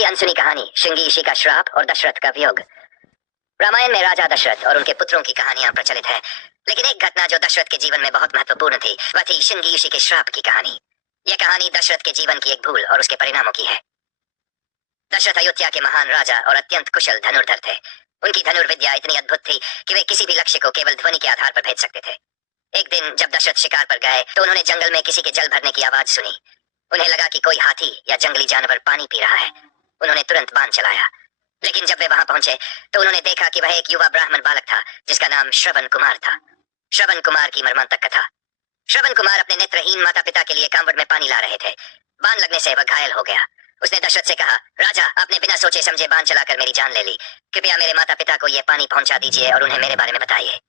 की अनसुनी कहानी, श्रृंगी ऋषि का श्राप और दशरथ का वियोग। रामायण में राजा दशरथ और उनके पुत्रों की कहानियां प्रचलित है, लेकिन एक घटना जो दशरथ के जीवन में बहुत महत्वपूर्ण थी वह थी श्रृंगी ऋषि के श्राप की कहानी। यह कहानी दशरथ के जीवन की एक भूल और उसके परिणामों की है। दशरथ अयोध्या के महान राजा और अत्यंत कुशल धनुर्धर थे। उनकी धनुर्विद्या इतनी अद्भुत थी कि वे किसी भी लक्ष्य को केवल ध्वनि के आधार पर भेज सकते थे। एक दिन जब दशरथ शिकार पर गए तो उन्होंने जंगल में किसी के जल भरने की आवाज सुनी। उन्हें लगा कि कोई हाथी या जंगली जानवर पानी पी रहा है। उन्होंने तुरंत बाण चलाया, लेकिन जब वे वहां पहुंचे तो उन्होंने देखा कि वह एक युवा ब्राह्मण बालक था जिसका नाम श्रवण कुमार था। श्रवण कुमार की मर्मांतक कथा। श्रवण कुमार अपने नेत्रहीन माता पिता के लिए कांवड़ में पानी ला रहे थे। बाण लगने से वह घायल हो गया। उसने दशरथ से कहा, राजा, आपने बिना सोचे समझे बाण चलाकर मेरी जान ले ली। कृपया मेरे माता पिता को यह पानी पहुंचा दीजिए और उन्हें मेरे बारे में बताइए।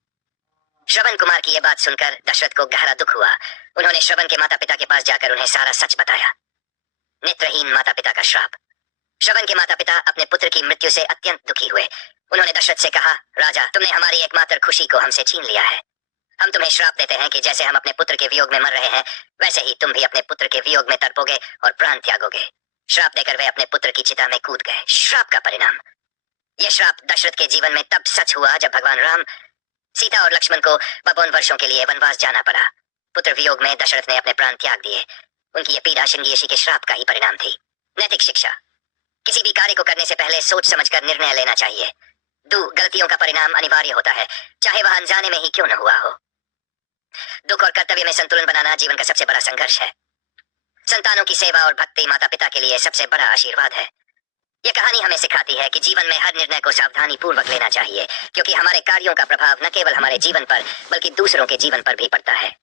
श्रवण कुमार की यह बात सुनकर दशरथ को गहरा दुख हुआ। उन्होंने श्रवण के माता पिता के पास जाकर उन्हें सारा सच बताया। नेत्रहीन माता पिता का श्राप। श्रवण के माता पिता अपने पुत्र की मृत्यु से अत्यंत दुखी हुए। उन्होंने दशरथ से कहा, राजा, तुमने हमारी एकमात्र खुशी को हमसे छीन लिया है। हम तुम्हें श्राप देते हैं कि जैसे हम अपने पुत्र के वियोग में मर रहे हैं, वैसे ही तुम भी अपने पुत्र के वियोग में तड़पोगे और प्राण त्यागोगे। श्राप देकर वे अपने पुत्र की चिता में कूद गए। श्राप का परिणाम। यह श्राप दशरथ के जीवन में तब सच हुआ जब भगवान राम, सीता और लक्ष्मण को 52 वर्षों के लिए वनवास जाना पड़ा। पुत्र वियोग में दशरथ ने अपने प्राण त्याग दिए। उनकी यह पीड़ा श्रृंगी ऋषि के श्राप का ही परिणाम थी। नैतिक शिक्षा। किसी भी कार्य को करने से पहले सोच समझकर निर्णय लेना चाहिए। गलतियों का परिणाम अनिवार्य होता है, चाहे वह अनजाने में ही क्यों न हुआ हो। दुख और कर्तव्य में संतुलन बनाना जीवन का सबसे बड़ा संघर्ष है। संतानों की सेवा और भक्ति माता पिता के लिए सबसे बड़ा आशीर्वाद है। यह कहानी हमें सिखाती है कि जीवन में हर निर्णय को सावधानी पूर्वक लेना चाहिए, क्योंकि हमारे कार्यों का प्रभाव न केवल हमारे जीवन पर बल्कि दूसरों के जीवन पर भी पड़ता है।